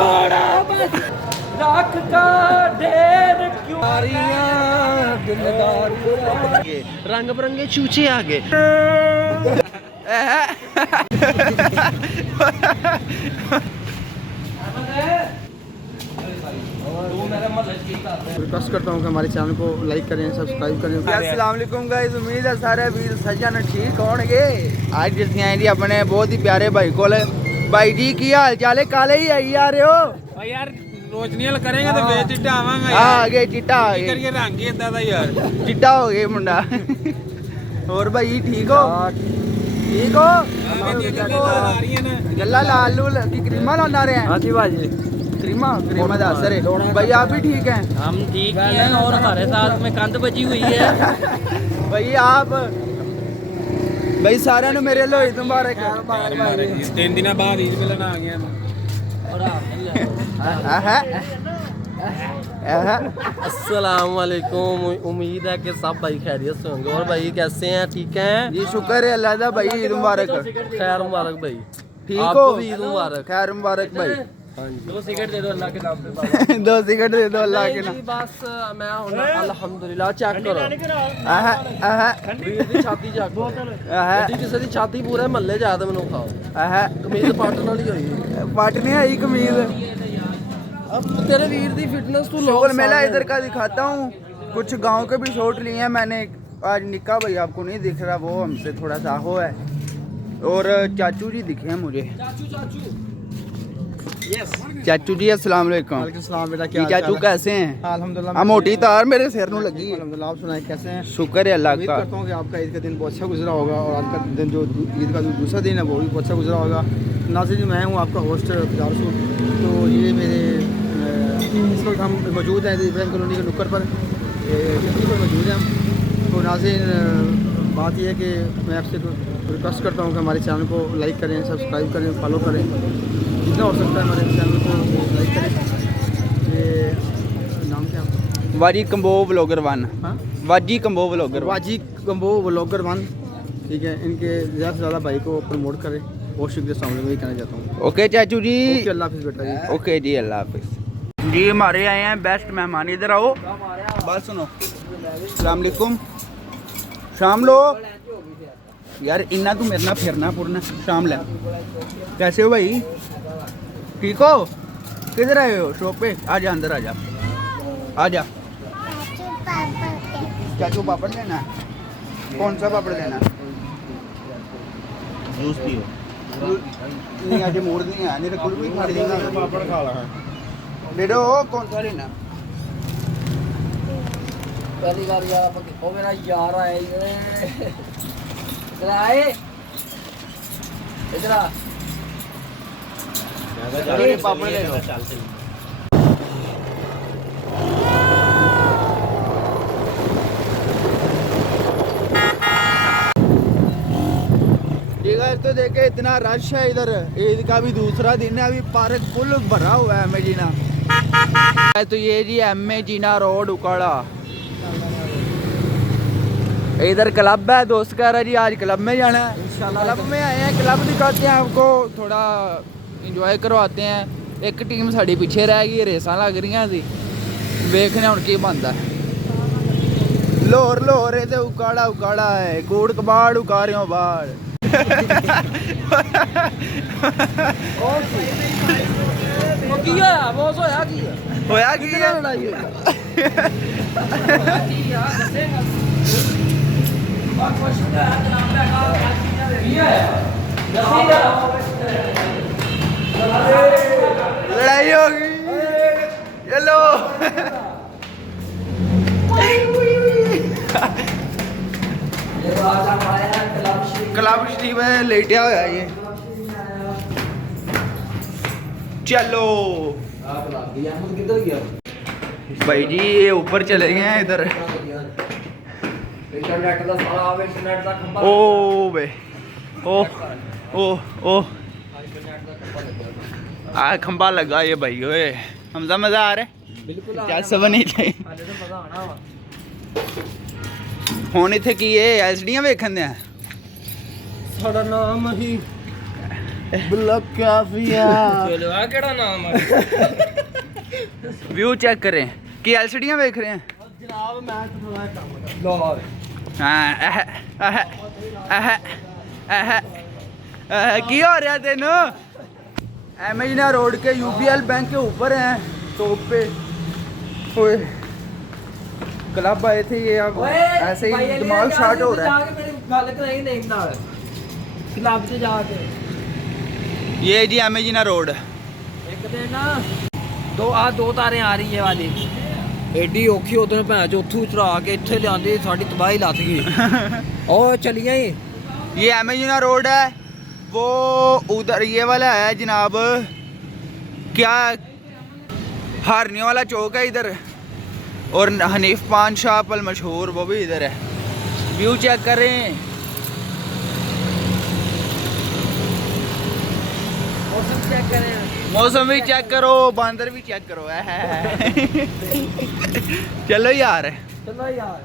थोड़ा बस राख का ढेर क्यों रंग बिरंगे चूचे आ गए। रिक्वेस्ट करता हूँ कि हमारे चैनल को लाइक करें, सब्सक्राइब करें। अस्सलाम वालेकुम गाइस, उम्मीद है सारे वीर सज्जन ठीक होंगे। आज जिसने हैं जी अपने बहुत ही प्यारे भाई को। भाई जी की हाल चाल है? काले ही आई आ रहे हो भाई यार, रोशनियां करेंगे तो वे चिट्टा आवांगा यार। आ गए चिट्टा आ की गए, करिए रंग ही इतना दा यार। चिट्टा हो गए मुंडा। और भाई ठीक हो? ठीक हो? गल्ला लाल लूल की क्रीमा लाना रहे हैं? हाँ जी भाई, क्रीमा क्रीमा दा असर है। भाई आप भी ठीक हैं? हम ठीक ही हैं और हमारे साथ में कंध बजी हुई है। भाई आप भाई सारे नु मेरे लो ईद मुबारक। 3 दिन बाद ईद मिलन आ गया अस्सलाम वालेकुम। उम्मीद है कि सब भाई खैरियत से होंगे। और भाई कैसे हैं? ठीक हैं जी, शुक्र है अल्लाह दा। भाई ईद मुबारक। खैर मुबारक भाई। ठीक हो? आपको भी ईद मुबारक। खैर मुबारक भाई। हाँ जी। 2 सिगरेट दे दो अल्लाह के नाम पे। 2 सिगरेट दे दो अल्लाह के नाम। नहीं, बस मैं अल्हम्दुलिल्लाह चेक करो वीर दी छाती चेक करो। जी किसी दी छाती पूरे महल्ले जाते मैनू खाओ। कमीज पाटन वाली होई। पाटने आई कमीज। अब तेरे वीर दी फिटनेस तू लोग शोल मेला इधर का दिखाता हूँ। कुछ गांव के भी शॉट लिए हैं मैंने। आज निक्का भाई आपको नहीं दिख रहा, वो हमसे थोड़ा सा हो है। और चाचू जी दिखे हैं मुझे। चाचू जी अस्सलाम वालेकुम। वालेकुम सलाम बेटा, क्या चाचू कैसे हैं? अल्हम्दुलिल्लाह। मोटी तार मेरे सिर नु लगी है। अल्हम्दुलिल्लाह, आप सुनाए कैसे हैं? शुक्र है अल्लाह उम्मीद का। करता हूँ कि आपका ईद का दिन बहुत अच्छा गुजरा होगा और आज का दिन जो ईद का जो दूसरा दिन है वो भी बहुत अच्छा गुजरा होगा। नाज़रीन, मैं हूँ आपका होस्ट जारसू। तो ये मेरे इस वक्त हम मौजूद हैं इब्राहिम कॉलोनी के नुक्कड़ पर, टिप्पी पर मौजूद हैं हम। तो नाज़रीन, बात यह है कि मैं आपसे रिक्वेस्ट करता हूँ कि हमारे चैनल को लाइक करें, सब्सक्राइब करें, फॉलो करें। जितना हो सकता है हमारे चैनल को लाइक करें। ये नाम क्या है? वाजी कंबो ब्लॉगर 1। हाँ, वाजी कंबो ब्लॉगर 1। वाजी कंबो व्लॉगर 1। ठीक है, इनके ज़्यादा से ज़्यादा भाई को प्रमोट करें। बहुत शुक्रिया, सामने में कहना चाहता हूँ। ओके चाचू जी। ओके, अल्लाह हाफिज़ बेटा जी। ओके जी, अल्लाह हाफिज़ जी। हमारे आए हैं बेस्ट मेहमान, इधर आओ। बात सुनो। अस्सलाम वालेकुम। शाम लो यार, इन्ना तू मेरे ना फिरना पुरना। शाम ले कैसे हो भाई? ठीक हो? किधर आए हो? शॉप पे? आ जा, अंदर आ जा, आ जा। चाचू पापड़ लेना है? कौन सा पापड़ लेना है? जूस पियो। नहीं आज मूड नहीं है, नहीं तो कुल भी खा लेना। पापड़ खा ला। ले दो, कौन सा लेना? पहली बार यार ओ मेरा यार आए इधर आए, इधर आ। पापड़ ले लो। तो देखे इतना रश है इधर। ईद का भी दूसरा दिन है, अभी पार्क फुल भरा हुआ है। एम जीना तो ये जी एम जीना रोड उकाड़ा। इधर क्लब है, दोस्त कह रहा जी आज क्लब में जाना है। क्लब में आए हैं, क्लब दिखाते हैं आपको, थोड़ा इंजॉय करवाते हैं। एक टीम साड़ी पीछे रह गई, रेसा लग रही सी, वेखने हुण की बनता है। लाहौर लाहौर ये तो उकाड़ा उकाड़ा है, कूड़ कबाड़ उकारियों बाड़। होया की लड़ाई हो गई। चलो क्लब शरीफ में लेटिया हुआ ये। चलो भाई जी, ये ऊपर चले गए हैं इधर। ओ बे ओ ओ ओ आ खंबा लगा ये भाई। ओए हमजा मजा आ रहा है? बिल्कुल क्या सब नहीं थे ਹੁਣ ਇੱਥੇ ਕੀ ਇਹ ਐਲਸੀਡੀਆਂ ਵੇਖਣ ਦੇ ਆ? ਸਾਡਾ ਨਾਮ ਹੀ ब्लॉक काफिया ਚਲੋ ਆ ਕਿਹੜਾ ਨਾਮ ਆ व्यू चेक करें कि एलसीडियां देख रहे हैं ਜਨਾਬ ਮੈਂ ਥੋੜਾ ਕੰਮ ਕਰ ਲਾਹੌਰ की हो रहा तेनू एमेजिना रोड के यूपीएल बैंक के ऊपर हैं टॉप पे ओए क्लब आए थे ये अब ऐसे ही दिमाग शॉर्ट हो रहा है मेरी ਗੱਲ ਕਰਾਈ ਨਹੀਂ ਨਾਲ ਕਲੱਬ 'ਚ ਜਾ ਕੇ ये जी एमेजिना रोड ਇੱਕ ਦਿਨ ਨਾ ਦੋ ਤਾਰੇ ਆ ਰਹੀ ਹੈ ਵਾਲੀ ਐਡੀ ਔਖੀ ਉਦੋਂ ਭੈਣ ਚ ਉੱਥੋਂ ਚੜਾ ਕੇ ਇੱਥੇ ਲਿਆਂਦੀ ਸਾਡੀ ਤਬਾਹੀ ਲੱਤ ਗਈ ਉਹ ਚਲੀਆਂ ਹੀ ये एमेजिना रोड है वो उधर ये वाला है जनाब क्या हारने वाला चौक है इधर और हनीफ पान शॉप अल मशहूर वो भी इधर है व्यू चेक करें मौसम चेक करें मौसम भी चेक करो बंदर भी चेक करो चलो यार चलो यार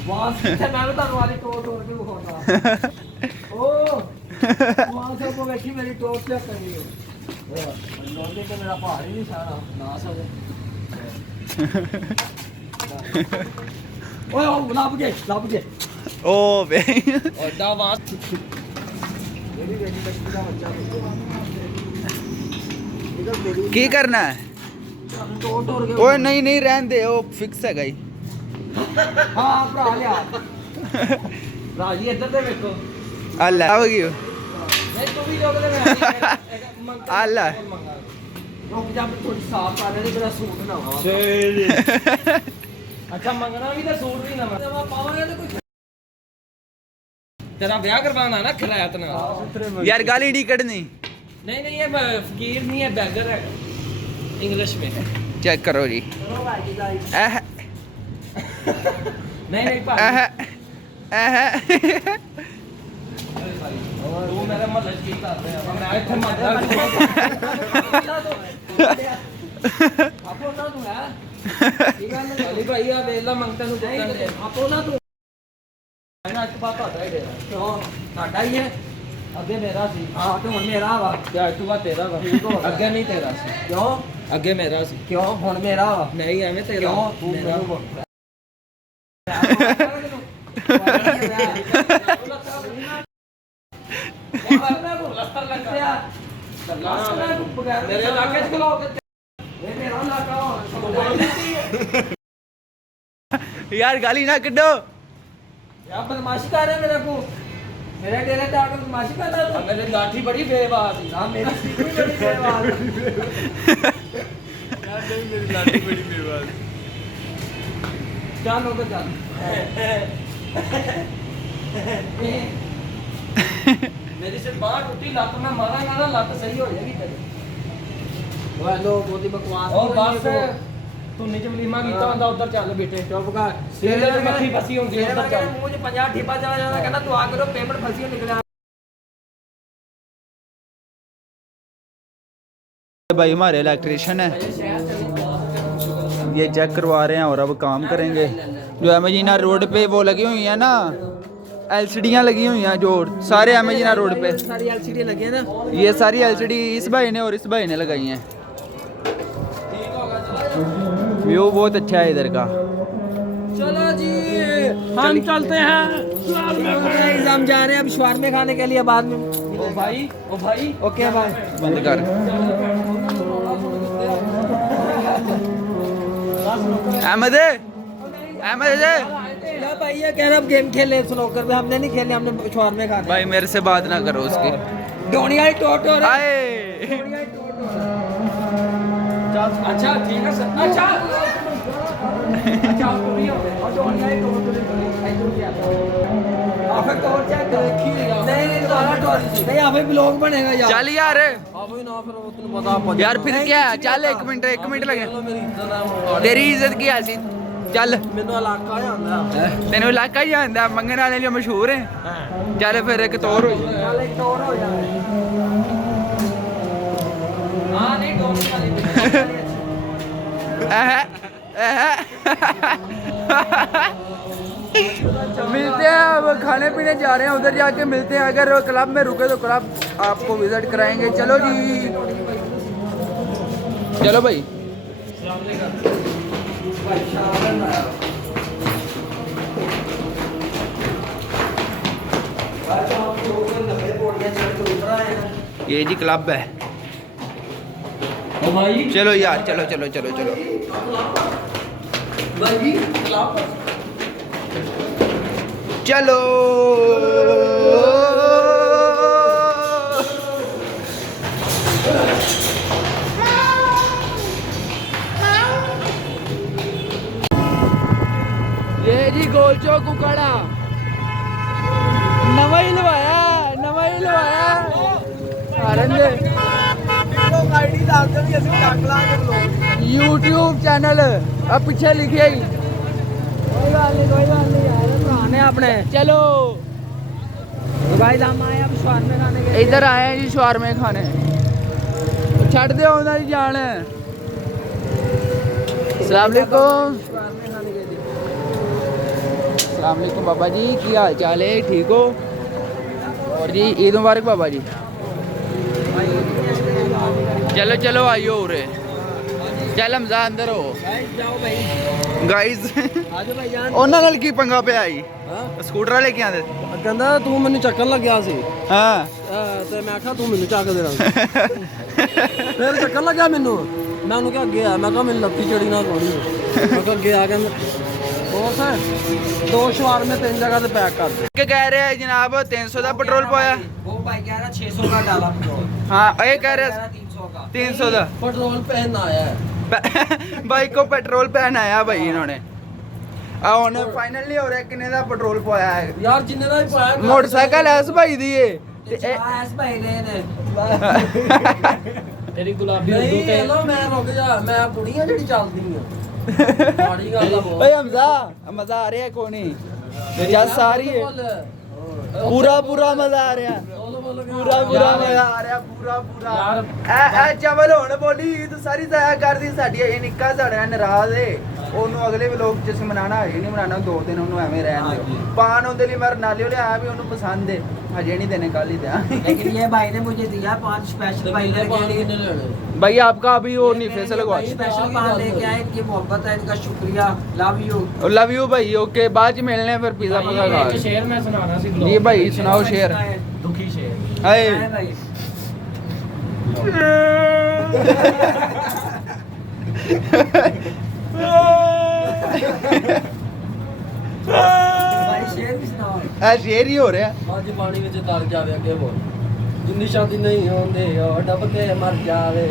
मैं वाली टोर तोड़ के बुखाता ओ वहां से वो बैठी मेरी टोर चेक कर रही है लोगे तो मेरा पहाड़ ही नहीं सारा ना सके ओए ओ लब गए ओ बे और दावा मेरी बेटी का बच्चा की करना है टोर तोड़ के ओए नहीं नहीं रहने दे वो फिक्स है गई हां भरा लिया राजी इधर दे देखो अल्लाह आ गई नहीं तू भी लोग ले अल्लाह रुक जा थोड़ी साफ कर रही मेरा सूट ना हो अच्छा मंगना भी तो सूट भी ना पावांगे तो कुछ तेरा ब्याह करवाना ना खिलायत ना यार गाली नहीं कढ़नी नहीं ये फकीर नहीं है बैगर है इंग्लिश में चेक करो जी नहीं भाई वो मेरे महल्ले की कर रहे हैं मैं इथे मरदा आपो ना तू है ठीक है अली भाई आ वेला मंगता नु पुੱਤਰ ਦੇ आपो ना तू ਨਾ ਇੱਕ ਬਾਤ ਤੁਹਾਡਾ ਹੀ ਡੇਰਾ क्यों साडा ही है ਅੱਗੇ ਮੇਰਾ ਸੀ हां तो हुन मेरा वा ਤੇ ਅੱਜ ਤੋਂ ਬਾਅਦ ਤੇਰਾ ਵਾ ਅੱਗੇ ਨਹੀਂ ਤੇਰਾ ਸੀ क्यों ਅੱਗੇ ਮੇਰਾ ਸੀ क्यों हुन मेरा वा ਨਹੀਂ ਐਵੇਂ ਤੇਰਾ क्यों तू ਮੇਰਾ मेरे इलाके च खलो यार गाली ना कढ़ो यार बदमाशी कर रहे मेरे को मेरे डेरे पे आकर बदमाशी कर रहा तू मेरी लाठी बड़ी बेवाज थी हां मेरी सीटी भी बड़ी बेवाल यार नहीं मेरी लाठी बड़ी बेवाल चल हो चल मेरी से बांह टूटी लत में मारांगा ना लत सही हो जाएगी तेरी ओए लो बहुत ही बकवास और बस तू नीचे वलीमा कीता ਹੁੰਦਾ ਉਧਰ ਚੱਲ ਬੇਟੇ चुप कर तेरे में मक्खी फसी होंगी तेरे उधर में चल मुंह में 50 ठिपा चला जाता कहना तू आ करो पेमेंट फंसी हो निकला भाई हमारे इलेक्ट्रिशियन है ये चेक करवा रहे हैं और अब काम करेंगे जो एमेजिना रोड पे वो लगी हुई है ना एलसीडियां लगी हुई हैं जो सारे एमेजिना रोड पे सारी एलसीडी लगी है ना ये सारी एलसीडी इस भाई ने और इस भाई ने लगाई हैं व्यू बहुत अच्छा है इधर का चलो जी हम चलते हैं एग्जाम जा रहे हैं अब शवारमे खाने के लिए बाद में ओ भाई ओके भाई बंद कर अहमद अहमद या भाई ये कह रहे हम गेम खेले स्नोकर पे हमने नहीं खेले हमने शवारमे खाने भाई मेरे से बात ना करो उसकी डोनिया टोटो आए अच्छा ठीक है सर अच्छा पूरी हो गई और डोनिया टोटो आपे टोर चेक देखी नहीं दोबारा टोर नहीं आपे ब्लॉग बनेगा यार चल यार आपे ना फिर वो तुम बता यार फिर क्या है? चल एक मिनट लगे मेरी इज्जत है तेरी इज्जत की ऐसी चल ਮੈਨੂੰ ਇਲਾਕਾ ਜਾਂਦਾ तेन इलाका ही आंदा मंगने वाले जो मशहूर है चल फिर एक तौर हो ਚੱਲ ਇੱਕ ਟੋਰ ਹੋ ਜਾਵੇ हां नहीं डोंट वाली मिलते हैं, अब खाने पीने जा रहे हैं, उधर जाके मिलते हैं। अगर क्लब में रुके तो क्लब आपको विजिट कराएंगे। चलो जी, चलो भाई। ये जी क्लब है। चलो यार, चलो चलो चलो चलो। चलो ये जी गोलचोक उकाड़ा नवा ही लवाया, नवा ही लवाया। YouTube चैनल अब पीछे लिखे ही कोई बात नहीं यार, पुराने अपने। चलो गाइस हम आए अब शवारमे खाने के। इधर आए हैं जी शवारमे खाने। छड़ दे होना जी जान। अस्सलाम वालेकुम। अस्सलाम वालेकुम बाबा जी, की हाल चाल है? ठीक हो? और जी ईद मुबारक बाबा जी। चलो चलो आइयो उरे। चल हमजा अंदर हो। गाइस ਉਹਨਾਂ ਨਾਲ ਕੀ ਪੰਗਾ ਪਿਆ ਆਈ? ਸਕੂਟਰ ਵਾਲੇ ਕੀ ਆਂਦੇ? ਕਹਿੰਦਾ ਤੂੰ ਮੈਨੂੰ ਚੱਕਣ ਲੱਗਿਆ ਸੀ। ਹਾਂ ਤੇ ਮੈਂ ਆਖਿਆ ਤੂੰ ਮੈਨੂੰ ਚੱਕ ਦੇਣਾ। ਫਿਰ ਚੱਕਣ ਲੱਗਿਆ ਮੈਨੂੰ। ਮੈਂ ਉਹਨੂੰ ਕਿਹਾ ਅੱਗੇ ਆ, ਮੈਂ ਕਿਹਾ ਮੈਨੂੰ ਲੱਤੀ ਚੜੀ ਨਾ ਕੋਣੀ। ਮੈਂ ਕਿਹਾ ਅੱਗੇ ਆ, ਕਹਿੰਦਾ ਬੋਸ 2 ਸ਼ਵਾਰਮੇ 3 ਜਗ੍ਹਾ ਤੇ ਪੈਕ ਕਰ ਦੇ। ਕਿ ਕਹਿ ਰਿਹਾ ਜਨਾਬ 300 ਦਾ ਪੈਟਰੋਲ ਪਾਇਆ। वो भाई कह रहा 600 का डाला पेट्रोल। हाँ ये कह रहा 300 का। 300 का ਪੈਟਰੋਲ ਪੈਨ ਆਇਆ ਹੈ। भाई को पेट्रोल पहन आया भाई इन्होंने। ਹੁਣ ਫਾਈਨਲ ਨਹੀਂ ਹੋ ਰਿਹਾ ਕਿੰਨੇ ਦਾ ਪੈਟਰੋਲ ਪਾਇਆ ਹੈ ਯਾਰ ਜਿੰਨੇ ਦਾ ਵੀ ਪਾਇਆ ਮੋਟਰਸਾਈਕਲ ਐਸ ਭਾਈ ਦੀ ਏ ਤੇ ਐਸ ਭਾਈ ਨੇ ਤੇਰੀ ਗੁਲਾਬੀ ਨਹੀਂ ਤੇ ਲੋ ਮੈਂ ਰੁਕ ਜਾ, ਮੈਂ ਕੁੜੀਆਂ ਜਿਹੜੀ ਚੱਲਦੀ ਆ ਮਾੜੀ ਗੱਲ ਆ ਬਹੁਤ। ਓਏ ਹਮਜ਼ਾ ਮਜ਼ਾ ਆ ਰਿਹਾ ਕੋਣੀ ਜਾਂ ਸਾਰੀ ਹੈ ਪੂਰਾ ਪੂਰਾ ਮਜ਼ਾ ਆ ਰਿਹਾ ਪੂਰਾ ਪੂਰਾ ਮਜ਼ਾ ਆ ਰਿਹਾ ਪੂਰਾ ਪੂਰਾ ਐ ਚਵਲ ਹੁਣ ਬੋਲੀ ਈਦ ਸਾਰੀ ਜ਼ਾਇਆ ਕਰਦੀ ਸਾਡੀ ਇਹ ਨਿੱਕਾ ਸਾਡਾ ਨਾਰਾਜ਼ ਏ ਉਹਨੂੰ ਅਗਲੇ ਵਲੋਗ ਚ ਅਸੀਂ ਮਨਾਣਾ ਹੈ ਨਹੀਂ ਮਨਾਣਾ 2 ਦਿਨ ਉਹਨੂੰ ਐਵੇਂ ਰਹਿਣ ਦਿਓ ਪਾਨ ਉਹਦੇ ਲਈ ਮੈਂ ਨਾਲੇ ਉਹਲੇ ਆਇਆ ਵੀ ਉਹਨੂੰ ਪਸੰਦ ਏ ਹਜੇ ਨਹੀਂ देने कल ही दिया लेकिन ये भाई ने मुझे दिया 5 स्पेशल भाई के लिए। भाई आपका अभी वो नहीं फेस लगवा स्पेशल पान लेके आए, इनकी मोहब्बत है, इनका शुक्रिया। लव यू भाई ओके बाद में मिलने हैं फिर पिज्जा पका खा शेर मैं सुनाना सी जी भाई सुनाओ शेर दुखी शेर हाय भाई। भाई शेर भी सुनाओ। ਇਹ ਸ਼ੇਰ ਹੀ ਹੋ ਰਿਹਾ ਅੱਜ ਪਾਣੀ ਵਿੱਚ ਤਰ ਜਾਵੇ ਅੱਗੇ ਬੋਲ ਜਿੰਨੀ ਸ਼ਾਦੀ ਨਹੀਂ ਹੁੰਦੇ ਉਹ ਡੱਬ ਕੇ ਮਰ ਜਾਵੇ।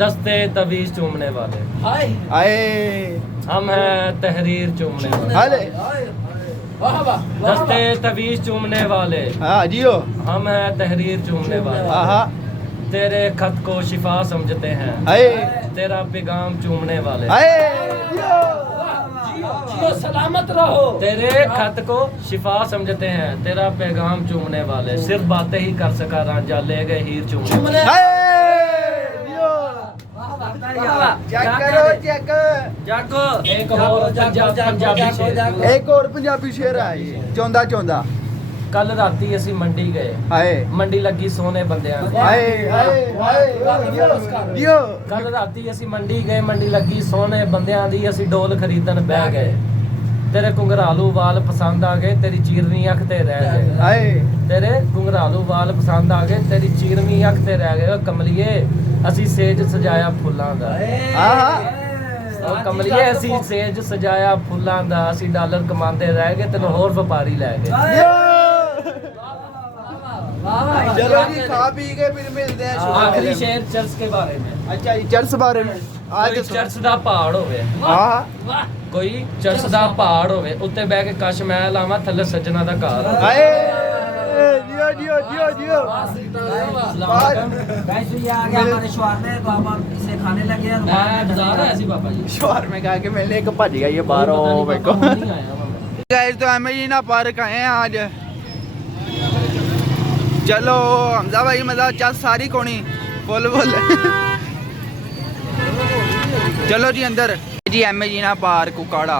दस्ते तवीज चूमने वाले ਹਾਏ ਆਏ हम हैं तहरीर चूमने वाले। ਹਾਲੇ ਵਾਹ ਵਾਹ दस्ते तवीज चूमने वाले ਹਾਂ ਜੀਓ हम हैं तहरीर चूमने वाले। ਆਹਾ तेरे खत को शिफा समझते हैं, ਹਾਏ तेरा पैगाम चूमने वाले। ਹਾਏ जियो सलामत रहो। तेरे खत को शिफा समझते हैं, तेरा पैगाम चूमने वाले। सिर्फ बातें ही कर सका रांझा, ले गए हीर चूमने। ਹਾਏ ਜੀਓ ਚੈੱਕ ਕਰੋ ਚੈੱਕ जागो एक और पंजाबी शेर। ਇੱਕ ਹੋਰ ਪੰਜਾਬੀ ਸ਼ੇਰ ਆਈ ਚੌਂਦਾ ਚੌਂਦਾ कल राती असी मंडी गए, ਹਾਏ मंडी लगी सोने बंदियां दी। ਹਾਏ ਹਾਏ ਹਾਏ ਜੀਓ कल राती असी मंडी गए, मंडी लगी सोने बंदियां दी। असी डोल खरीदन बह गए, तेरे घुंघरालू वाल पसंद आ गए, तेरी चीरनी अख ते रह गए। ਹਾਏ तेरे घुंघरालू वाल पसंद आ गए, तेरी चीरनी अख ते रह गए। ओ कमलिए असी सेज सजाया फुल्लां दा। ਆਹਾ ओ कमलिए असी सेज सजाया फुल्लां दा। असी डॉलर कमांदे रह गए, तैनूं होर व्यापारी लै गए। चलो जी खा पी के फिर मिलते हैं सुबह आखिरी मेले में। शेर चर्च के बारे में। अच्छा जी चर्च बारे में आज कोई चर्च दा पहाड़ होवे, हाँ कोई चर्च दा पहाड़ होवे, उत्ते बह के कश महल आवां, थल्ले सज्जना दा घर। हाय जियो जियो जियो जियो गाइस ये आ गया हमारे शवारमे, तो हम इसे खाने लगे हैं। बाजार है ऐसी पापा जी। शोर में खा के मिलने एक भज गई है बाहर देखो गाइस तो हमें जी ना पार्क आए हैं आज। चलो हमजा भाई मजा चल सारी कोनी फुल फुल चलो जी अंदर जी एम जी ना पार्क उकाड़ा।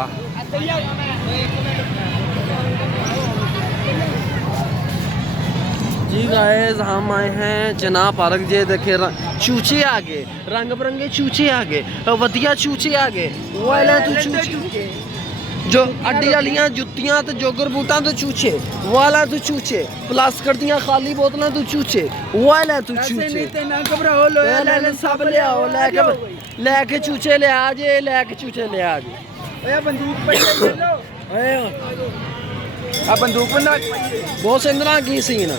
जी गाइस हम आए हैं जना पार्क। जे देखे चूचे आ गए, रंग बिरंगे चूचे आ गए, वधिया चूचे आ गए। वो वाले तू चूचे जो अड्डी वालियां जुत्तियां ते जोगर बूटां तो चूचे, वो वाला तू चूचे, प्लास्टिक दियां खाली बोतलां तू चूचे, वो वाला तू चूचे। ना घबराओ, ले सब ले आओ, लेके चूचे ले आ जे, लेके चूचे ले आ जे। बंदूक पे आ बंदूक पे ना बहुत सिंदरा की सीन है।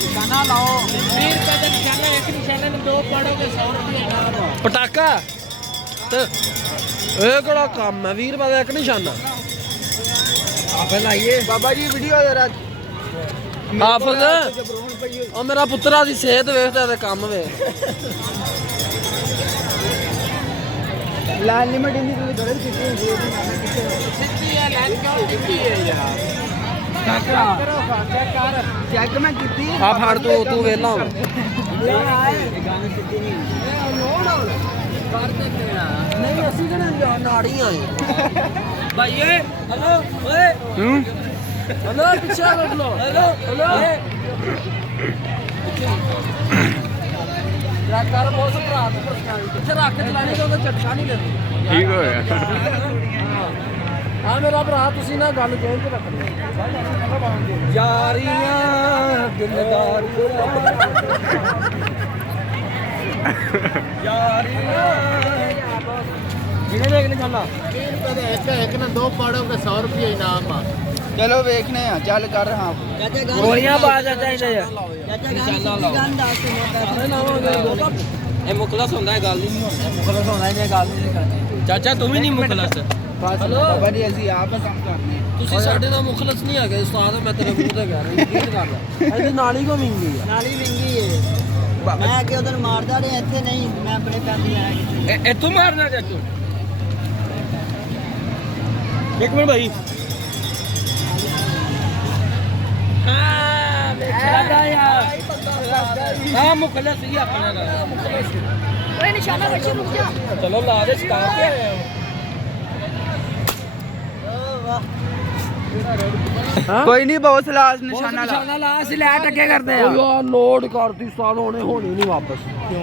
निशाना लाओ। पटाका ते ਇਹ ਕਿਹੜਾ ਕੰਮ ਹੈ 20 ਰੁਪਏ ਦਾ ਇੱਕ ਨਿਸ਼ਾਨਾ। ਆਪੇ ਲਾਈਏ बाबा जी वीडियो जरा ਹਾਫਜ਼ ਉਹ ਮੇਰਾ ਪੁੱਤਰਾ ਦੀ ਸਿਹਤ ਵੇਖਦਾ ਤੇ ਕੰਮ ਵੇ। लाल लिमिट इंदी तो गलत कितनी है लाल क्यों दिखी है यार चेक मैं कितनी ਆ ਫੜ ਤੂੰ ਵੇਲਾ ਹੁਣ। ਨਹੀਂ ਅਸੀਂ ਕਿਹੜਾ ਨਾੜੀ ਆਏ ਭਾਈ ਓਏ ਹਲੋ ਓਏ ਹਲੋ ਪਿੱਛੇ ਵੇਖ ਲੋ ਹਲੋ ਕਰ ਬਹੁਤ ਭਰਾ ਤੇ ਪਰੇਸ਼ਾਨੀ ਪਿੱਛੇ ਰੱਖ ਕੇ ਚਲਾਣੀ ਤੇ ਉਹਦਾ ਝਟਕਾ ਨਹੀਂ ਦਿੰਦੀ। ठीक होया ਆ ਮੇਰਾ ਭਰਾ ਤੁਸੀਂ ਨਾ ਗੱਲ ਜੇਬ 'ਚ ਰੱਖਣੀ ਯਾਰੀਆਂ ਦਿਲਦਾਰੀਆਂ ਜਿਹਨੇ ਦੇਖਣੇ ਚੱਲਾ एक ना दो पाड़ों का 100 रुपये इनाम आ। चलो देखने हैं चल कर रहा हूं ਗੋਲੀਆਂ ਬਾਜ਼ ਆ ਚਾਹੀਦੇ ਆ ਇਹ ਮੁਖਲਸ ਹੁੰਦਾ ਹੈ ਗੱਲ ਨਹੀਂ ਹੁੰਦਾ ਮੁਖਲਸ ਹੁੰਦਾ ਹੈ ਜੇ ਗੱਲ ਨਹੀਂ ਕਰਨੀ ਚਾਚਾ ਤੂੰ ਵੀ ਨਹੀਂ ਮੁਖਲਸ हेलो बाबा जी ਅਸੀਂ ਆਪ ਕੰਮ ਕਰਨੇ ਤੁਸੀਂ ਸਾਡੇ ਨਾਲ ਮੁਖਲਸ ਨਹੀਂ ਹੈਗੇ ਉਸਤਾਦ ਮੈਂ ਤੇਰੇ ਮੂੰਹ ਤੇ ਕਹਿ ਰਿਹਾ ਯਕੀਨ ਕਰ ਲੈ ਇਹਦੀ ਨਾਲੀ ਕੋ ਮਿੰਗੀ ਆ ਨਾਲੀ ਮਹਿੰਗੀ ਏ ਮੈਂ ਅੱਗੇ ਉਧਰ ਮਾਰਦਾ ਰਿਹਾ ਇੱਥੇ ਨਹੀਂ ਮੈਂ ਆਪਣੇ ਪੈਂਦੀ ਆਇਆ ਕਿੱਥੇ ਇੱਥੋਂ ਮਾਰਨਾ ਚਾਚੂ ਇੱਕ ਮਿੰਟ ਭਾਈ ਹਾਂ ਵੇਖਦਾ ਯਾਰ ਹਾਂ ਮੁਖਲਸ ਹੀ ਆਪਣਾ ਦਾ ਓਏ ਨਿਸ਼ਾਨਾ ਬੱਚੇ ਰੁਕ ਜਾ ਚਲੋ ਲਾ ਦੇ ਸਟਾਰ ਤੇ ਆਏ कोई नहीं बहुत लास्ट निशाना ला ला ਅਸੀਂ ਲੈ ਟੱਕੇ ਕਰਦੇ ਆ ਯਾਰ ਲੋਡ ਕਰਤੀ ਸਾਲ ਹੋਣੇ ਹੋਣੀ ਨਹੀਂ ਵਾਪਸ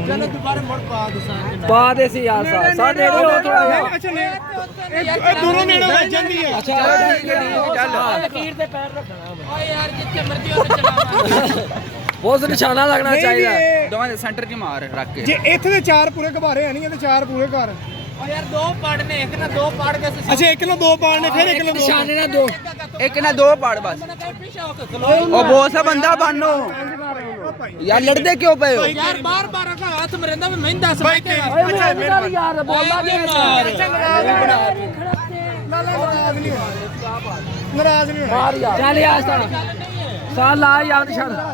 ਚਲੋ ਦੁਬਾਰਾ ਮੁੜ ਪਾ ਦਸਾਂ ਪਾ ਦੇ ਸੀ ਯਾਰ ਸਾਡੇ ਕੋਲ ਥੋੜਾ अच्छा नहीं ये दोनों नेड़े ਵੱਜ ਜਾਂਦੀ ਹੈ। ਅੱਛਾ ਚੱਲ ਲਕੀਰ ਤੇ ਪੈਰ ਰੱਖਣਾ ਓਏ ਯਾਰ ਜਿੱਥੇ ਮਰਜ਼ੀ ਉੱਥੇ ਚਲਾਵਾ ਬਹੁਤ ਨਿਸ਼ਾਨਾ ਲੱਗਣਾ ਚਾਹੀਦਾ दोवां दे सेंटर च मार रख के ਜੇ ਇੱਥੇ ਦੇ ਚਾਰ ਪੂਰੇ ਘਬਾਰੇ ਨਹੀਂ ਤੇ ਚਾਰ ਪੂਰੇ ਘਰ। ਓ ਯਾਰ ਦੋ ਪਾੜ ਨੇ ਇੱਕ ਨਾ ਦੋ ਪਾੜ ਕੇ ਅੱਛਾ ਇੱਕ ਨੂੰ ਦੋ ਪਾੜਨੇ ਫਿਰ ਇੱਕ ਨੂੰ ਦੋ। ਨਿਸ਼ਾਨੇ ਨਾਲ ਦੋ एक ना दो पाड़ बस ओ बहुत सा बंदा बानो यार लड़ते क्यों पे हो ਯਾਰ ਬਾਰ ਬਾਰ ਦਾ ਹੱਥ ਮਰਿੰਦਾ ਮੈਂ ਨਹੀਂ ਦੱਸ ਭਾਈ ਤੇ ਅੱਛਾ ਮੇਰੇ ਯਾਰ ਬੋਲਦਾ ਕਿ ਨਾਰਾਜ਼ ਨਹੀਂ ਹੋਣਾ। ਮਾਰ ਯਾਰ ਚੱਲ ਯਾਰ ਸਾਲ ਲਾ ਯਾਰ ਨਿਸ਼ਾਨਾ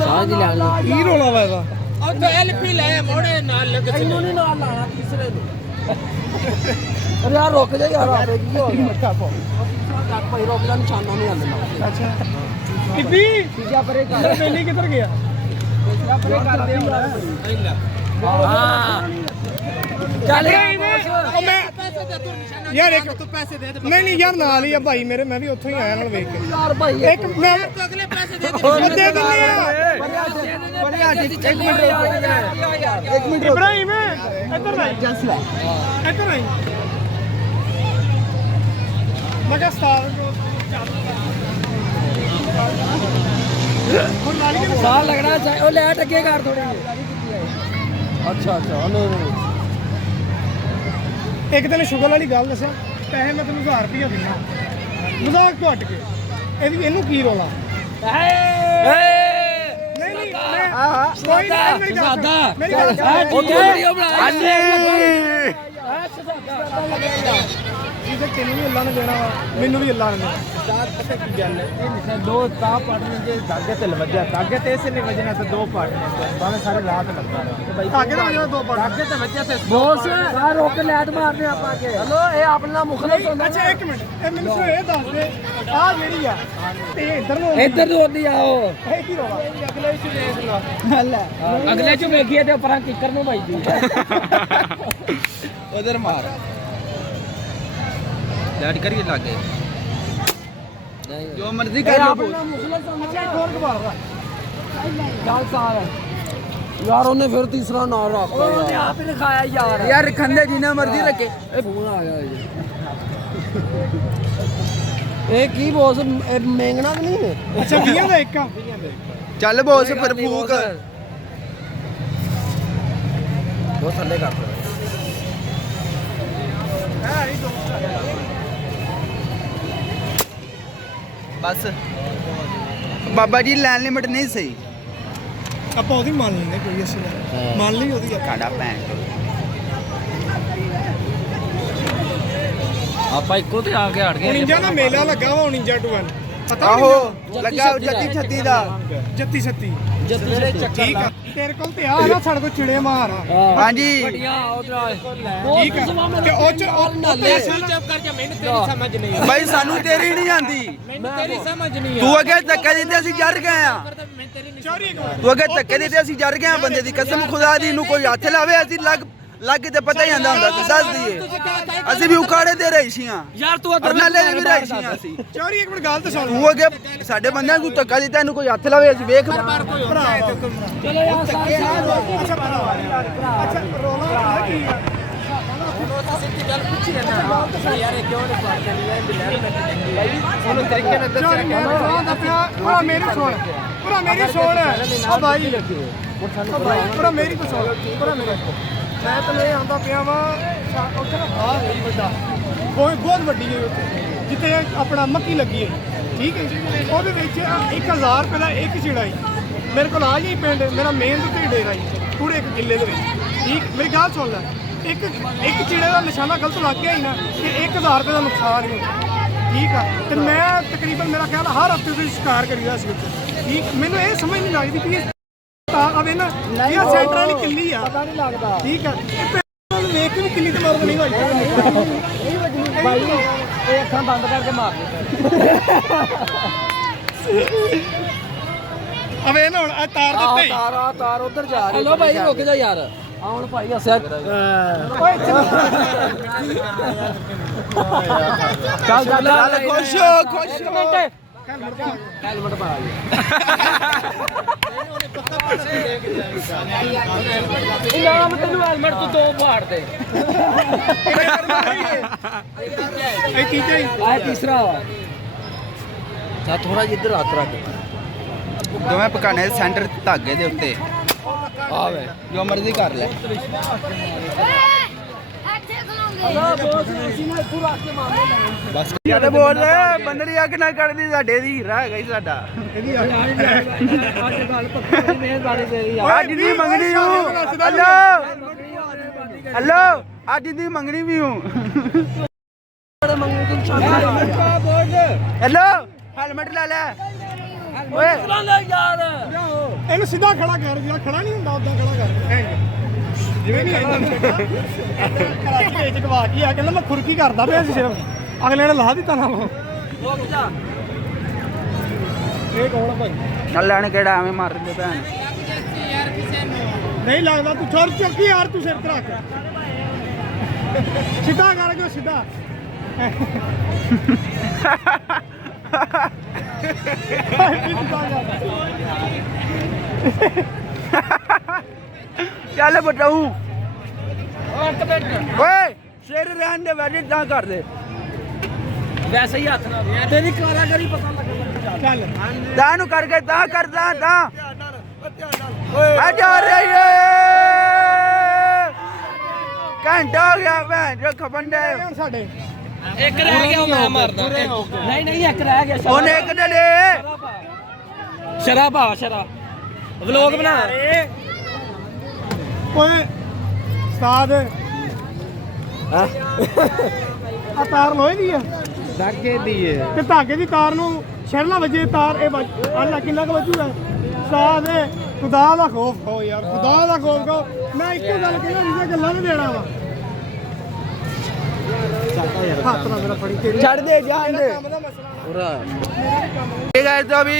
ਸਾਹ ਦੀ ਲੈ ਲਓ ਕੀ ਰੋਲਾ ਵਾ ਇਹਦਾ? ਉਹ ਤਾਂ ਐਲਪੀ ਲੈ ਮੋੜੇ ਨਾਲ ਲੱਗ ਇਹਨੂੰ ਨਹੀਂ ਨਾਲ ਲਾਣਾ ਤੀਸਰੇ ਨੂੰ ਅਰੇ ਯਾਰ ਰੁਕ ਜਾ ਯਾਰ ਆਪੇ ਕੀ ਹੋ ਗਿਆ ਚੱਕ ਭਾਈ ਰੁਕ ਜਾ ਨਿਸ਼ਾਨਾ ਨਹੀਂ ਆਉਂਦਾ ਅੱਛਾ ਬੀਬੀ ਤੀਜਾ ਪਰੇ ਕਰ ਬੇਲੀ ਕਿੱਧਰ ਗਿਆ? ਹਾਂ ਚੱਲ ਯਾਰ ਉਹ ਮੈਂ ਯਾਰ ਇੱਕ ਤੂੰ ਪੈਸੇ ਦੇ ਨਹੀਂ ਨਹੀਂ ਯਾਰ ਨਾਲ ਹੀ ਆ ਭਾਈ ਮੇਰੇ ਮੈਂ ਵੀ ਉੱਥੋਂ ਹੀ ਆਇਆ ਨਾਲ ਵੇਖ ਕੇ ਯਾਰ ਭਾਈ ਇੱਕ ਮੈਂ ਤੂੰ ਅਗਲੇ ਪੈਸੇ ਦੇ ਉਹ ਦੇ ਦਿੰਦੇ ਆ। ਇੱਕ ਮਿੰਟ ਇਬਰਾਹੀਮ ਇੱਧਰ ਆਈ ਇੱਧਰ ਆਈ ਮੈਂ ਕਿਹਾ ਸਟਾਰ ਸਾਹ ਲੱਗਣਾ ਚਾਹੀਦਾ ਉਹ ਲੈਟ ਅੱਗੇ ਕਰ ਥੋੜੀ ਅੱਛਾ ਨਹੀਂ ਇੱਕ ਦਿਨ ਸ਼ੁਗਰ ਵਾਲੀ ਗੱਲ ਦੱਸਾਂ ਪੈਸੇ ਮੈਂ ਤੈਨੂੰ 1000 ਰੁਪਏ ਦਿੰਦਾ ਮਜ਼ਾਕ ਤੋਂ ਹਟ ਕੇ ਇਹਨੂੰ ਕੀ ਰੋਲਾ ਨਹੀਂ ਨਹੀਂ ਕੋਈ ਨਹੀਂ ਮੇਰੀ ਗੱਲ ਸੁਣ। ਮੇਰੀ ਗੱਲ ਸੁਣ। ਉੱਥੇ ਵੀਡੀਓ ਬਣਾ ਫਿਰ ਤੈਨੂੰ ਵੀ ਅੱਲਾ ਨੇ ਦੇਣਾ ਵਾ ਮੈਨੂੰ ਵੀ ਅੱਲਾ ਨੇ ਦੇਣਾ ਸਟਾਰ ਪਤਾ ਕੀ ਗੱਲ ਹੈ ਇਹ ਦੋ ਤਾਂ ਪਾੜਨੇ ਜੇ ਧਾਗੇ ਤੇ ਲਵਜਾ ਧਾਗੇ ਤੇ ਇਸੇ ਨੇ ਵਜਣਾ ਤੇ ਦੋ ਪਾੜਨੇ ਬਾਵੇਂ ਸਾਰੇ ਰਾਤ ਲੱਗਦਾ ਰਹਾ ਧਾਗੇ ਤੇ ਵਜਣਾ ਦੋ ਪਾੜਨੇ ਧਾਗੇ ਤੇ ਵਜਿਆ ਤੇ ਬੋਸ ਆ ਰੋਕ ਕੇ ਲੈਟ ਮਾਰਨੇ ਆਪਾਂ ਕੇ ਹਲੋ ਇਹ ਆਪਣਾ ਮੁਖਲਸ ਹੁੰਦਾ ਅੱਛਾ ਇੱਕ ਮਿੰਟ ਇਹ ਮੈਨੂੰ ਇਹ ਦੱਸ ਦੇ ਆ ਜਿਹੜੀ ਆ ਤੇ ਇੱਧਰ ਨੂੰ ਇੱਧਰ ਨੂੰ ਆਉਂਦੀ ਆਓ ਇਹ ਕੀ ਰੋਲਾ ਅਗਲੇ ਵਿੱਚ ਦੇਖ ਲਾ ਅਗਲੇ ਚ ਵੇਖੀਏ ਤੇ ਪਰਾਂ ਕਿੱਕਰ ਨੂੰ ਵੱਜਦੀ उधर मार लैट करिए लागे जो मर्जी कर लो बोल। ਮੁਖਲਸ ਹੁੰਦਾ ਹੋਰ ਘਬਾਰਦਾ ਗੱਲ ਸਾਰ ਯਾਰ ਉਹਨੇ ਫਿਰ ਤੀਸਰਾ ਨਾਮ ਰੱਖਤਾ ਉਹਨੇ ਆਪ ਹੀ ਲਿਖਾਇਆ ਯਾਰ यार खंदे जिन्ना मर्जी रखे ਇਹ ਫੋਨ ਆ ਗਿਆ ਜੀ ਇਹ ਕੀ ਬੋਸ ਇਹ ਮੰਗਣਾ ਕਿ ਨਹੀਂ ਅੱਛਾ 20 ਦਾ ਇੱਕ ਆ चल बोस फिर फूक ਉਹ ਥੱਲੇ ਕਰ बस बाबा जी लैंड लिमिट नहीं सही ਆਪਾਂ ਉਹਦੀ ਮੰਨ ਲੈਂਦੇ ਕੋਈ ਅਸੀਂ ਮੰਨ ਲਈ ਉਹਦੀ काड़ा पैंट ਆਪਾਂ ਇੱਕੋ ਤੇ ਆ ਕੇ ਹਟ ਗਏ 49 ਦਾ ਮੇਲਾ ਲੱਗਾ ਵਾ 49 ਟੂ 1 ਪਤਾ आहो लगा 36 दा 36 36 ਜੱਤੀ ਠੀਕ ਆ ਤੇਰੇ ਕੋਲ ਤੇ ਆ ਨਾ ਸਾਡੇ ਕੋਲ ਚਿੜੇ ਮਾਰ ਆ हाँ जी ਬੜੀਆਂ ਉਧਰ ਠੀਕ ਆ ਤੇ ਉਹ ਚ ਉਹ ਪੈਸਾ ਨਾ भाई सानू तेरी नहीं आंदी ਤੇਰੀ ਸਮਝ ਨਹੀਂ तू अगे धक्के दिते ਅਸੀਂ ਜਰ ਗਏ ਆ ਚੋਰੀ ਕਰ ਤੂੰ ਅਗੇ ਧੱਕੇ ਦਿੱਤੇ ਅਸੀਂ ਜਰ ਗਏ ਆ ਬੰਦੇ ਦੀ ਕਸਮ ਖੁਦਾ ਦੀ ਨੂੰ ਕੋਈ ਹੱਥ ਲਾਵੇ ਅਸੀਂ ਲੱਗ ਕੇ ਤੇ ਪਤਾ ਹੀ ਆਂਦਾ ਹੁੰਦਾ ਦੱਸ ਦਈਏ ਅਸੀਂ ਵੀ ਉਕਾੜੇ ਦੇ ਰਹੀ ਸੀਆਂ ਯਾਰ ਤੂੰ ਪਰ ਨਾਲੇ ਵੀ ਰਹੀ ਸੀਆਂ ਅਸੀਂ ਚੋਰੀ ਇੱਕ ਮਿੰਟ ਗੱਲ ਤਾਂ ਸੁਣ ਤੂੰ ਅਗੇ ਸਾਡੇ ਬੰਦਿਆਂ ਨੂੰ ਧੱਕਾ ਦਿੱਤਾ ਇਹਨੂੰ ਕੋਈ ਹੱਥ ਲਾਵੇ ਅਸੀਂ ਵੇਖ ਭਰਾ ਚਲੋ ਯਾਰ ਸਾਰੇ ਅੱਛਾ ਰੋਲਾ ਕੀ ਆ ਉਹਨੂੰ ਤਰੀਕੇ ਨਾਲ ਚੋਰੀ ਭਰਾ ਮੇਰੀ ਸੁਣ ਭਰਾ ਮੇਰੀ ਸੁਣ ਆ ਬਾਈ ਭਰਾ ਮੇਰੀ ਸੁਣ ਭਰਾ ਮੇਰੀ ਮੈਂ ਤਾਂ ਇਹ ਆਉਂਦਾ ਪਿਆ ਵਾ ਉੱਥੇ ਨਾ ਬਾਹਰ ਹੈ ਵੱਡਾ ਬਹੁਤ ਵੱਡੀ ਹੈ ਉੱਥੇ ਜਿੱਥੇ ਆਪਣਾ ਮੱਕੀ ਲੱਗੀ ਹੈ ਠੀਕ ਹੈ ਉਹਦੇ ਵਿੱਚ 1000 ਰੁਪਏ ਦਾ ਇੱਕ ਚਿੜਾ ਹੀ ਮੇਰੇ ਕੋਲ ਆ ਜੀ ਪਿੰਡ ਮੇਰਾ ਮੇਨ ਤੇ ਡੇਰਾ ਹੀ ਪੂਰੇ 1 ਕਿੱਲੇ ਦੇ ਵਿੱਚ ਠੀਕ ਮੇਰੀ ਗੱਲ ਸੁਣ ਲੈ ਇੱਕ ਚਿੜੇ ਦਾ ਨਿਸ਼ਾਨਾ ਗਲਤ ਲੱਗ ਗਿਆ ਹੀ ਨਾ ਤੇ 1000 ਰੁਪਏ ਦਾ ਨੁਕਸਾਨ ਹੀ ਹੁੰਦਾ ਠੀਕ ਆ ਤੇ ਮੈਂ ਤਕਰੀਬਨ ਮੇਰਾ ਖਿਆਲ ਹਰ ਹਫਤੇ ਤੇ ਸ਼ਿਕਾਰ ਕਰੀਦਾ ਸੀ ਉੱਥੇ ਠੀਕ ਮੈਨੂੰ ਇਹ ਸਮਝ ਨਹੀਂ ਲੱਗਦੀ ਕਿ ਇਹ ਆਵੇ ਨਾ ਇਹ ਸੈਂਟਰ ਵਾਲੀ ਕਿੱਲੀ ਆ ਪਤਾ ਨਹੀਂ ਲੱਗਦਾ ਠੀਕ ਆ ਇਹ ਨੂੰ ਵੇਖ ਕੇ ਵੀ ਕਿੱਲੀ ਤੇ ਮਰਦ ਨਹੀਂ ਹੋਈ ਭਾਈ ਇਹ ਅੱਖਾਂ ਬੰਦ ਕਰਕੇ ਮਾਰ ਅਵੇ ਨਾ ਹੁਣ ਆ ਤਾਰ ਦਿੱਤੇ ਹੀ ਤਾਰ ਉਧਰ ਜਾ ਰਹੀ ਹਲੋ ਭਾਈ ਰੁਕ ਜਾ ਯਾਰ ਆਉਣ ਭਾਈ ਹੱਸਿਆ ਓਏ ਚੱਲ ਚੱਲ ਖੁਸ਼ ਹੋ ਖੁਸ਼ ਹੋ ਹੈਲਮਟ ਪਾ ਇਨਾਮ ਤੈਨੂੰ ਹੈਲਮਟ ਤੋਂ 2 ਫਾੜ ਦੇ ਇਹ ਕੀ ਚਾਹੀ ਆਹ ਤੀਸਰਾ ਵਾ ਤਾਂ ਥੋੜਾ ਜਿੱਧਰ ਹੱਥ ਰੱਖ ਦੋਵੇਂ ਪਕਾਣੇ ਸੈਂਟਰ ਧਾਗੇ ਦੇ ਉੱਤੇ ਆਵੇ ਜੋ ਮਰਜ਼ੀ ਕਰ ਲੈ ਬੋਸ ਅਸੀਂ ਨਾ ਇੱਥੋਂ ਰੱਖ ਕੇ ਮਾਰਨੇ ਲੈਣ ਬਸ ਜਦ ਬੋਲ ਬੰਦੜੀ ਅੱਗ ਨਾ ਕੱਢਦੀ ਸਾਡੇ ਦੀ ਰਹਿ ਗਈ ਸਾਡਾ ਅੱਜ ਗੱਲ ਪੱਕੀ ਮਿਹਰਬਾਨੀ ਤੇਰੀ ਅੱਜ ਦੀ ਮੰਗਣੀ ਹੂੰ ਹਲੋ ਹਲੋ ਅੱਜ ਦੀ ਮੰਗਣੀ ਵੀ ਹੂੰ ਹੈਲੋ ਹੈਲਮਟ ਲੈ ਲੈ ਓਏ ਯਾਰ ਇਹਨੂੰ ਸਿੱਧਾ ਖੜਾ ਕਰ ਜਿਹੜਾ ਖੜਾ ਨਹੀਂ ਹੁੰਦਾ ਉਦਾਂ ਖੜਾ ਕਰ ਐਂ ਜਿਵੇਂ ਨਹੀਂ ਆਉਂਦਾ ਕਰਾਚੀ ਵਿੱਚ ਗਵਾ ਕੀ ਆ ਕਹਿੰਦਾ ਮੈਂ ਖੁਰਕੀ ਕਰਦਾ ਪਿਆ ਸੀ ਸਿਰਫ ਅਗਲੇ ਨੇ ਲਾ ਦਿੱਤਾ ਨਾ ਰੁਕ ਜਾ ਇਹ ਕੌਣ ਆ ਭਾਈ ਚੱਲ ਲੈਣ ਕਿਹੜਾ ਐਵੇਂ ਮਾਰ ਦਿੰਦੇ ਭੈਣ ਨਹੀਂ ਲੱਗਦਾ ਤੂੰ ਚੋਰ ਚੱਕੀ ਯਾਰ ਤੂੰ ਸਿਰ ਤੇ ਰੱਖ ਸਿੱਧਾ ਕਰ ਜੋ ਸਿੱਧਾ ਚੱਲ ਬਟਾਉ ਓਏ ਸਿਰ ਰਹਿਣ ਦੇ ਵੈਸੇ ਤਾਂ ਕਰ ਦੇ ਵੈਸੇ ਹੀ ਹੱਥ ਨਾਲ ਤੇਰੀ ਕਾਰਾਗਰੀ ਪਤਾ ਲੱਗਦਾ ਚੱਲ ਤਾਂ ਨੂੰ ਕਰਕੇ ਤਾਂ ਕਰਦਾ ਤਾਂ ਆ ਜਾ ਰਹੀ ਏ ਘੰਟਾ ਹੋ ਗਿਆ ਭੈਣ ਜੋ ਖਪਣ ਦੇ ਹੁਣ ਸਾਡੇ ਇੱਕ ਰਹਿ ਗਿਆ ਮੈਂ ਮਾਰਦਾ ਨਹੀਂ ਨਹੀਂ ਇੱਕ ਰਹਿ ਗਿਆ ਉਹਨੇ ਇੱਕ ਦੇ ਦੇ ਸ਼ਰਾਬ ਆ ਸ਼ਰਾਬ ਵਲੌਗ ਬਣਾ ਓਏ ਉਸਤਾਦ ਆ ਤਾਰ ਲੋਹੇ ਦੀ ਆ ਧਾਗੇ ਦੀ ਹੈ ਤੇ ਧਾਗੇ ਦੀ ਤਾਰ ਨੂੰ ਛੜਨਾ ਵਜੇ ਤਾਰ ਇਹ ਅੱਲਾ ਕਿੰਨਾ ਕੁ ਵਜੂਗਾ ਸਾਦ ਖੁਦਾ ਦਾ ਖੌਫ ਹੋ ਯਾਰ ਖੁਦਾ ਦਾ ਖੌਫ ਕਹੋ ਮੈਂ ਇੱਕੋ ਗੱਲ ਕਹਿੰਦਾ ਜਿਹਦੇ ਗੱਲਾਂ ਨਹੀਂ ਦੇਣਾ ਵਾ ਹੱਥ ਨਾਲ ਮੇਰਾ ਫੜੀ ਤੇਰੀ ਛੱਡ ਦੇ ਜਾਨ ਦੇ ਕੰਮ ਦਾ ਮਸਲਾ पूरा ये गाइस तो अभी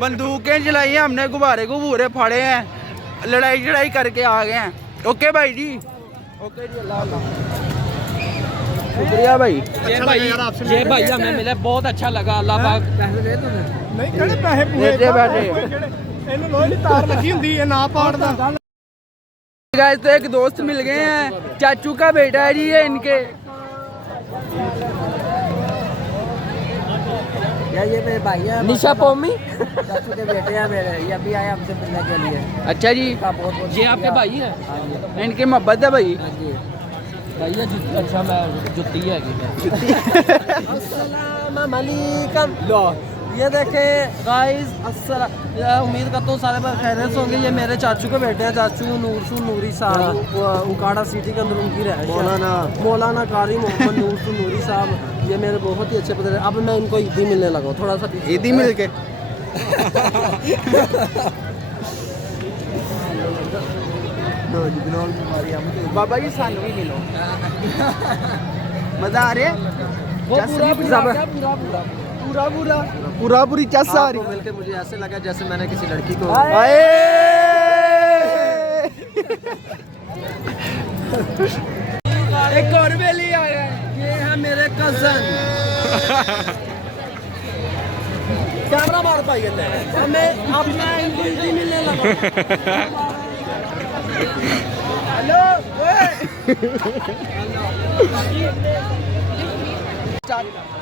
बंदूकें चलाई हैं हमने गुब्बारे गुब्बारे फाड़े हैं लड़ाई चढ़ाई करके आ गए हैं ओके भाई जी ओके जी अल्लाह अल्लाह शुक्रिया भाई ये भाई हमें मिले बहुत अच्छा लगा अल्लाह पाक पैसे दे दो ਨਹੀਂ ਕਿਹੜੇ ਪੈਸੇ ਪੂਰੇ ਦੇ ਬੈਠੇ। ਇਹਨੂੰ ਲੋਹੇ ਦੀ ਤਾਰ ਲੱਗੀ ਹੁੰਦੀ ਇਹ ਨਾ ਪਾੜਦਾ गाइस तो एक दोस्त मिल गए हैं चाचू का बेटा है जी ये इनके या ये मेरे भाई है निशा पोमी चाचू के बेटे हैं मेरे ये अभी आए हमसे मिलने के लिए अच्छा जी बहुत बहुत ये आपके भाई है इनकी मोहब्बत है भाई भैया अच्छा मैं जुत्ती है अस्सलाम वालेकुम लो ये देखे गाइस अस्सलाम उम्मीद करता हूँ सारे बार खैरियत से होंगे ये मेरे चाचू के बेटे हैं चाचू नूरी साहब उकाड़ा सिटी के अंदर उनकी रहائश मौलाना कारी मोहम्मद नूरी साहब ये मेरे बहुत ही अच्छे पते अब मैं इनको ईदी मिलने लगा थोड़ा सा ईदी मिल के बाबा जी सान भी मिलो मजा आ रहा है पूरा पूरी चस आ रही मिलकर मुझे ऐसे लगा जैसे मैंने किसी लड़की को एक और बेली आया ये है मेरे कजन कैमरा मार पाई हमें अब मैं इनको ईदी मिलने लगा हेलो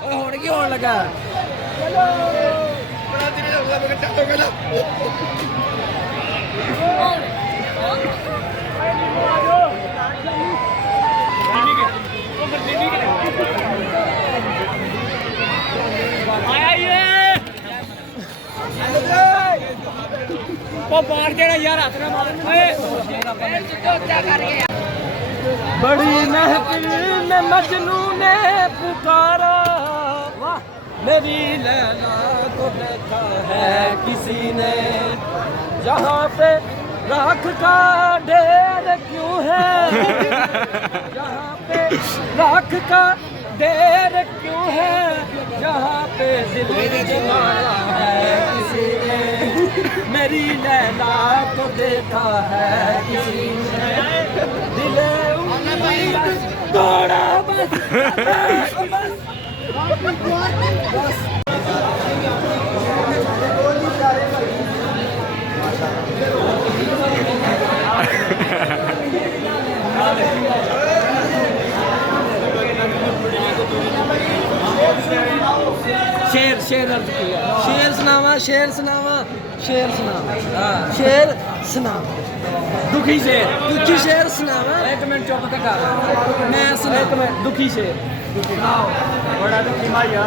ਹੁਣ ਕੀ ਹੋਣ ਲੱਗਾ ਉਹ ਮਾਰ ਦੇਣਾ ਯਾਰ ਹੱਥ ਨਾਲ ਮਾਰਨ ਓਏ बड़ी महफिल में मजनू ने पुकारा मेरी लैला को देखा है किसी ने जहाँ पे राख का ढेर क्यों है जहाँ पे राख का ढेर क्यों है जहाँ पे दिल जमाया है किसी ने मेरी लैला को देखा है किसी ने दिल थोड़ा बस शेर शेर अर्ज किया शेर सुनावा शेर सुनावा शेर सुनावा शेर सुनावा दुखी शेर दुखी शेर सुनावा एक मिनट चुप के कर मैं सुना एक मिनट दुखी शेर बड़ा दुखी माया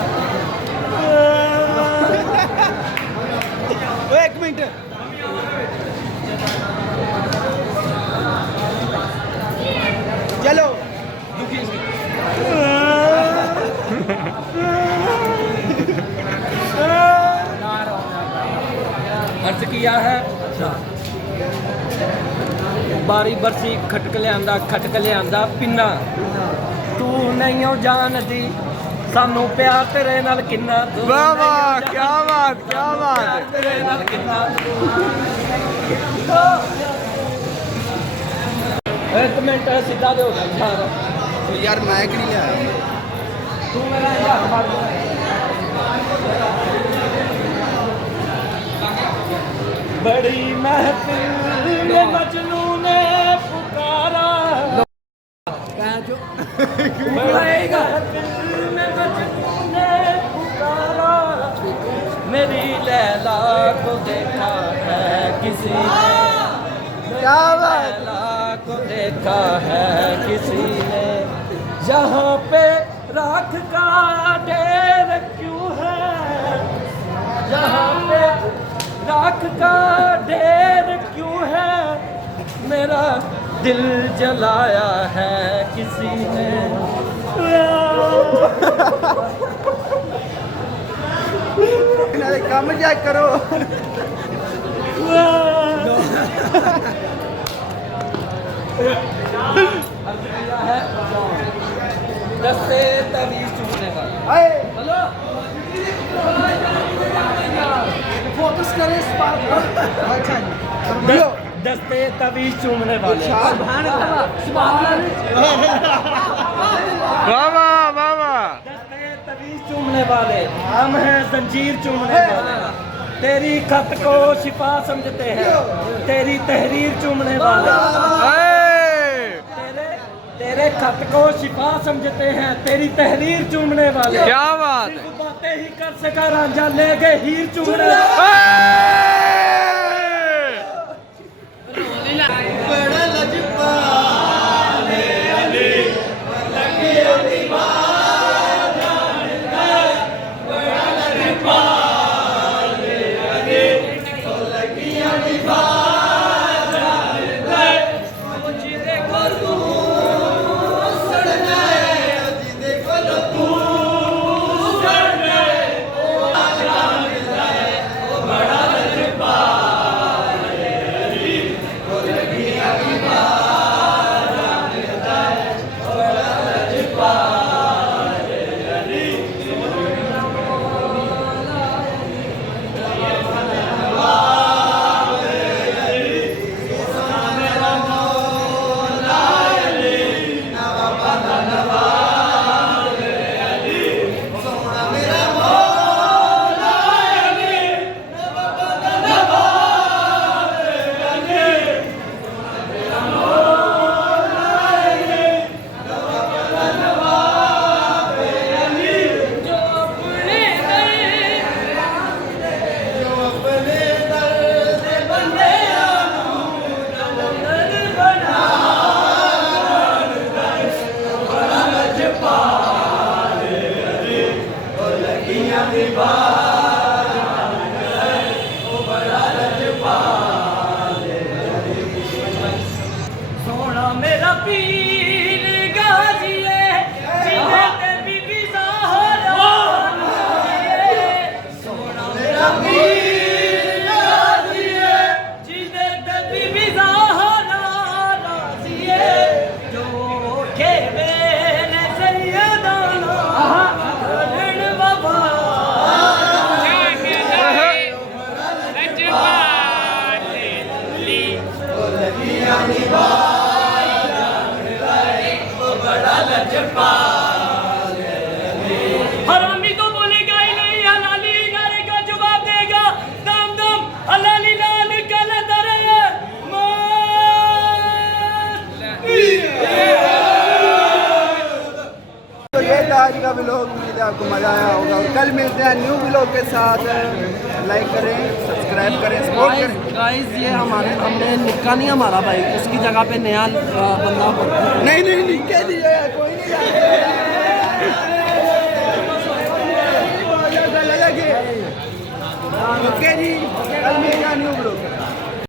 एक मिनट चलो दुखी अर्ज किया है बारी बरसी खटक लियांदा पिन्ना तू नहीं हो जानदी सानू प्यार तेरे नाल किन्ना तू वाह वाह नहीं क्या बात प्यार तेरे नाल किन्ना एक मिनट सीधा दे यार यार मैं कि नहीं लिया तू मेरा हाथ मार दे बड़ी महफिल में मजनू ने पुकारा बड़ी महफिल में मजनू ने पुकारा मेरी लैला को देखा है किसी ने क्या बात लैला को देखा है किसी ने यहाँ पे राख का ढेर क्यों है यहाँ पे राख का ढेर क्यों है मेरा दिल जलाया है किसी ने इन्हें काम चेक करो दस्ते तवीज चूमने वाले हेलो फोकस करें इस बात पर। अच्छा जी दस्ते तवीज चूमने वाले बाबा बाबा दस्ते तवीज चूमने वाले हम हैं जंजीर चूमने वाले तेरी खत को शिफा समझते हैं तेरी तहरीर चूमने वाले तेरे खत को शिफा समझते हैं तेरी तहरीर चूमने वाले क्या बात सिर्फ बातें ही कर सका रांझा ले गए हीर चूमने सोना मेरा पीर गाजिए जिन्हें ते बीबी ज़हरा सोना मेरा पीर गाजिए जिन्हें ते बीबी ज़हरा राज़िए जो के मेरे सैयदाना रण बाबा हरामी तो बोलेगा ही नहीं हलाली नारे का जवाब देगा दम दम हलाली लाल कल दरे तो ये था आज का व्लॉग उम्मीद है आपको मज़ा आया होगा और कल मिलते हैं न्यू व्लॉग के साथ लाइक करें सब्सक्राइब करें सपोर्ट करें गाइस ये हमने निक्का नहीं हमारा भाई उसकी जगह पे नया बंदा नहीं नहीं नहीं कह दीजिए कोई नहीं ओके जी